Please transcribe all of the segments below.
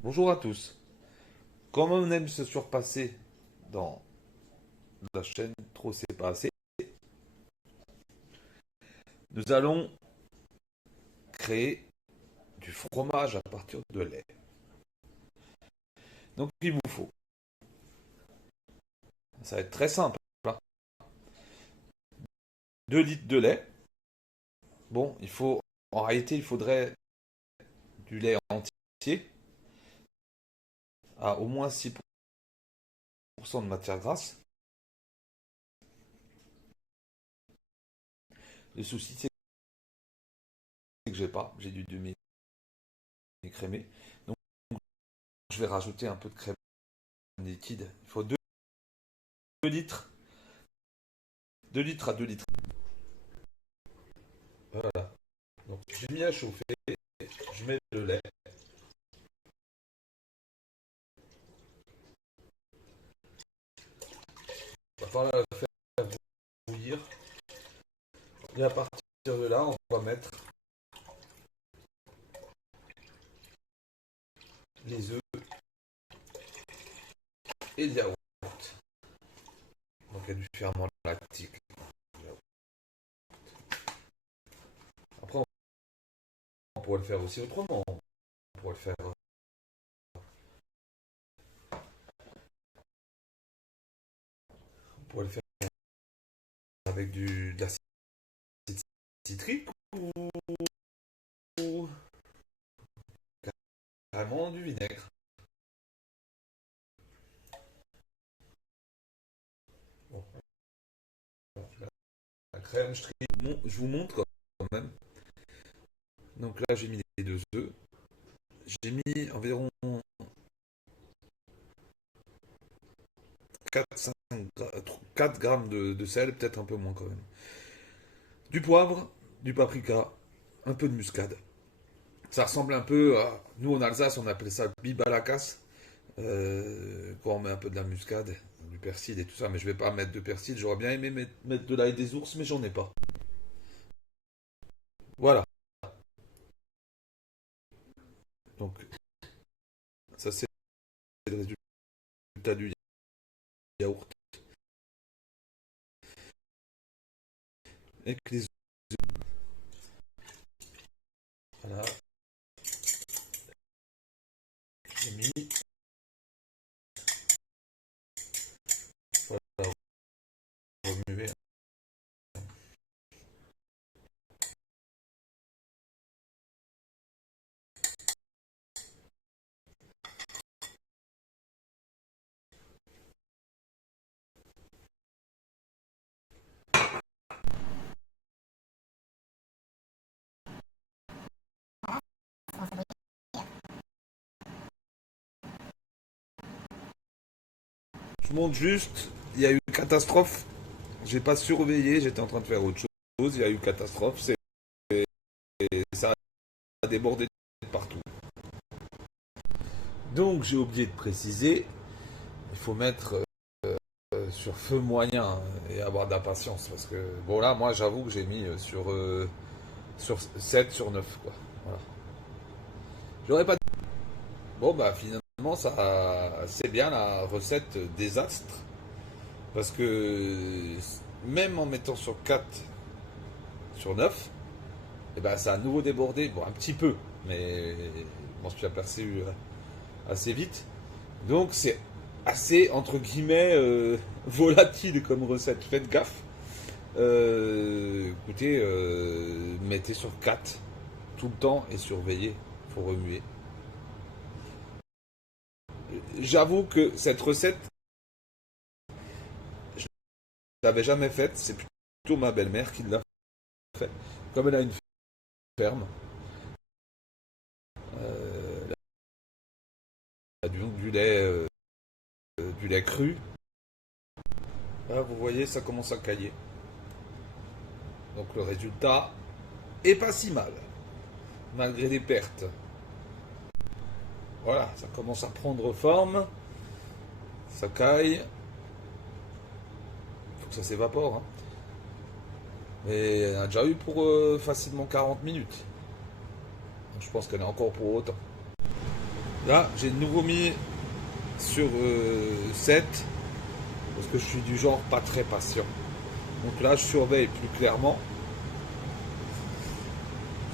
Bonjour à tous. Comme on aime se surpasser dans la chaîne, trop c'est pas assez, nous allons créer du fromage à partir de lait. Donc il vous faut, ça va être très simple, hein. 2 litres de lait. Bon, en réalité, il faudrait du lait entier à au moins 6% de matière grasse. Le souci, c'est que j'ai du demi-écrémé. Donc je vais rajouter un peu de crème liquide. Il faut 2 litres, 2 litres à 2 litres. Voilà. Donc j'ai mis à chauffer, je mets le lait. Il va falloir le faire bouillir. Et à partir de là, on va mettre les œufs et le yaourt. Donc il y a du ferment lactique. Après, on pourrait le faire aussi autrement. On pourrait le faire, on pourrait le faire avec de l'acide citrique ou carrément du vinaigre. Bon, la crème, je vous montre quand même. Donc là, j'ai mis les 2 œufs. J'ai mis environ 4 grammes de sel, peut-être un peu moins quand même. Du poivre, du paprika, un peu de muscade. Ça ressemble un peu à. Nous en Alsace, on appelle ça bibalakas. Quand on met un peu de la muscade, du persil et tout ça. Mais je vais pas mettre de persil. J'aurais bien aimé mettre de l'ail des ours, mais j'en ai pas. Voilà. Donc, ça, c'est le résultat du yaourt. Avec les œufs. Voilà. J'ai mis. Voilà, remuer. Je monte juste. Il y a eu une catastrophe. J'ai pas surveillé. J'étais en train de faire autre chose. Il y a eu catastrophe. Ça a débordé de partout. Donc j'ai oublié de préciser, il faut mettre sur feu moyen et avoir de la patience parce que bon là moi j'avoue que j'ai mis sur 7 sur 9 quoi. Voilà. J'aurais pas. Bon bah finalement ça c'est bien la recette désastre parce que même en mettant sur 4 sur 9 et ben ça a à nouveau débordé, bon un petit peu mais je m'en suis aperçu assez vite. Donc c'est assez entre guillemets volatile comme recette. Faites gaffe. Écoutez, mettez sur 4 tout le temps et surveillez. Faut remuer. J'avoue que cette recette, je ne l'avais jamais faite. C'est plutôt ma belle-mère qui l'a fait. Comme elle a une ferme, elle a du lait cru. Là, vous voyez, ça commence à cailler. Donc le résultat est pas si mal, malgré les pertes. Voilà, ça commence à prendre forme, ça caille, il faut que ça s'évapore, hein. Mais elle a déjà eu pour facilement 40 minutes. Donc je pense qu'elle est encore pour autant. Là, j'ai de nouveau mis sur 7 parce que je suis du genre pas très patient. Donc là, je surveille plus clairement.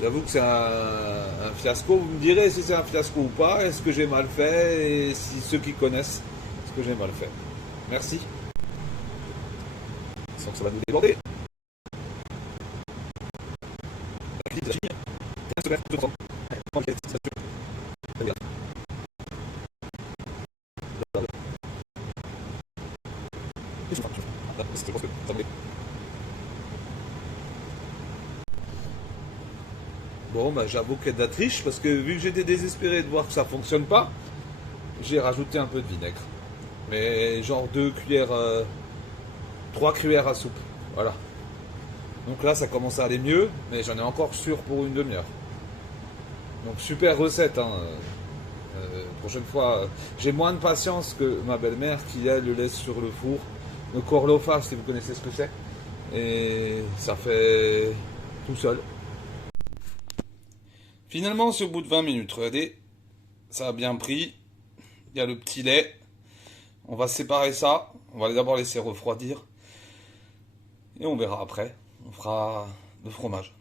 J'avoue que c'est un fiasco. Vous me direz si c'est un fiasco ou pas. Est-ce que j'ai mal fait? Et si ceux qui connaissent, est-ce que j'ai mal fait? Merci. Sans que ça va nous déborder. Bon, bah, j'avoue qu'elle a triche parce que vu que j'étais désespéré de voir que ça fonctionne pas, j'ai rajouté un peu de vinaigre. Mais genre 2 cuillères, 3 cuillères à soupe. Voilà. Donc là, ça commence à aller mieux, mais j'en ai encore sûr pour une demi-heure. Donc super recette, hein. Prochaine fois, j'ai moins de patience que ma belle-mère qui elle le laisse sur le four. Le corlofa, si vous connaissez ce que c'est. Et ça fait tout seul. Finalement, c'est au bout de 20 minutes. Regardez, ça a bien pris. Il y a le petit lait. On va séparer ça. On va d'abord laisser refroidir. Et on verra après. On fera le fromage.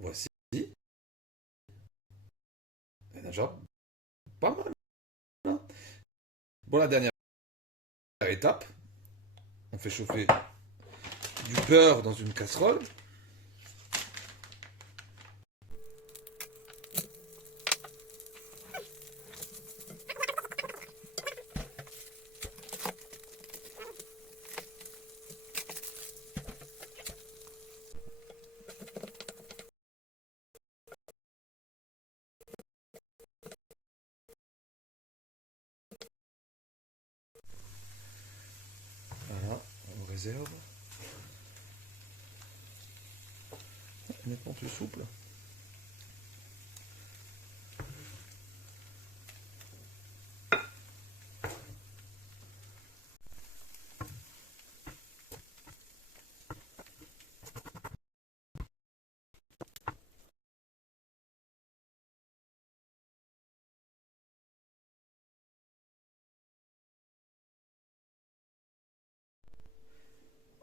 Voici. Il y en a déjà pas mal, hein. Bon, la dernière étape, on fait chauffer du beurre dans une casserole. Voilà, on réserve. Nettement plus souple.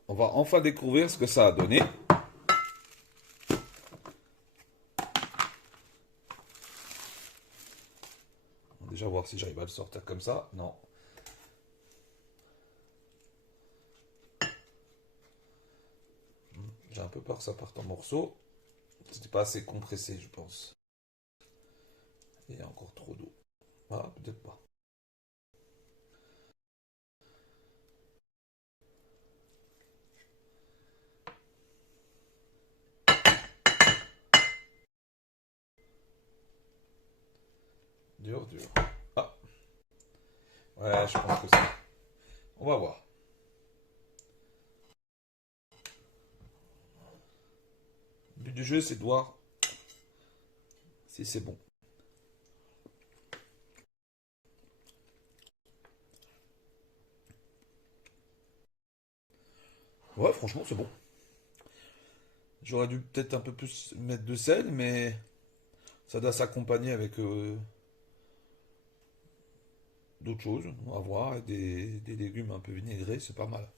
On va enfin découvrir ce que ça a donné. On va déjà voir si j'arrive à le sortir comme ça. Non. J'ai un peu peur que ça parte en morceaux. C'était pas assez compressé, je pense. Il y a encore trop d'eau. Ah, peut-être pas. Dur, dur. Ah. Ouais, je pense que c'est. On va voir. Le but du jeu, c'est de voir si c'est bon. Ouais, franchement, c'est bon. J'aurais dû peut-être un peu plus mettre de sel, mais ça doit s'accompagner avec d'autres choses. On va voir, avec des légumes un peu vinaigrés, c'est pas mal.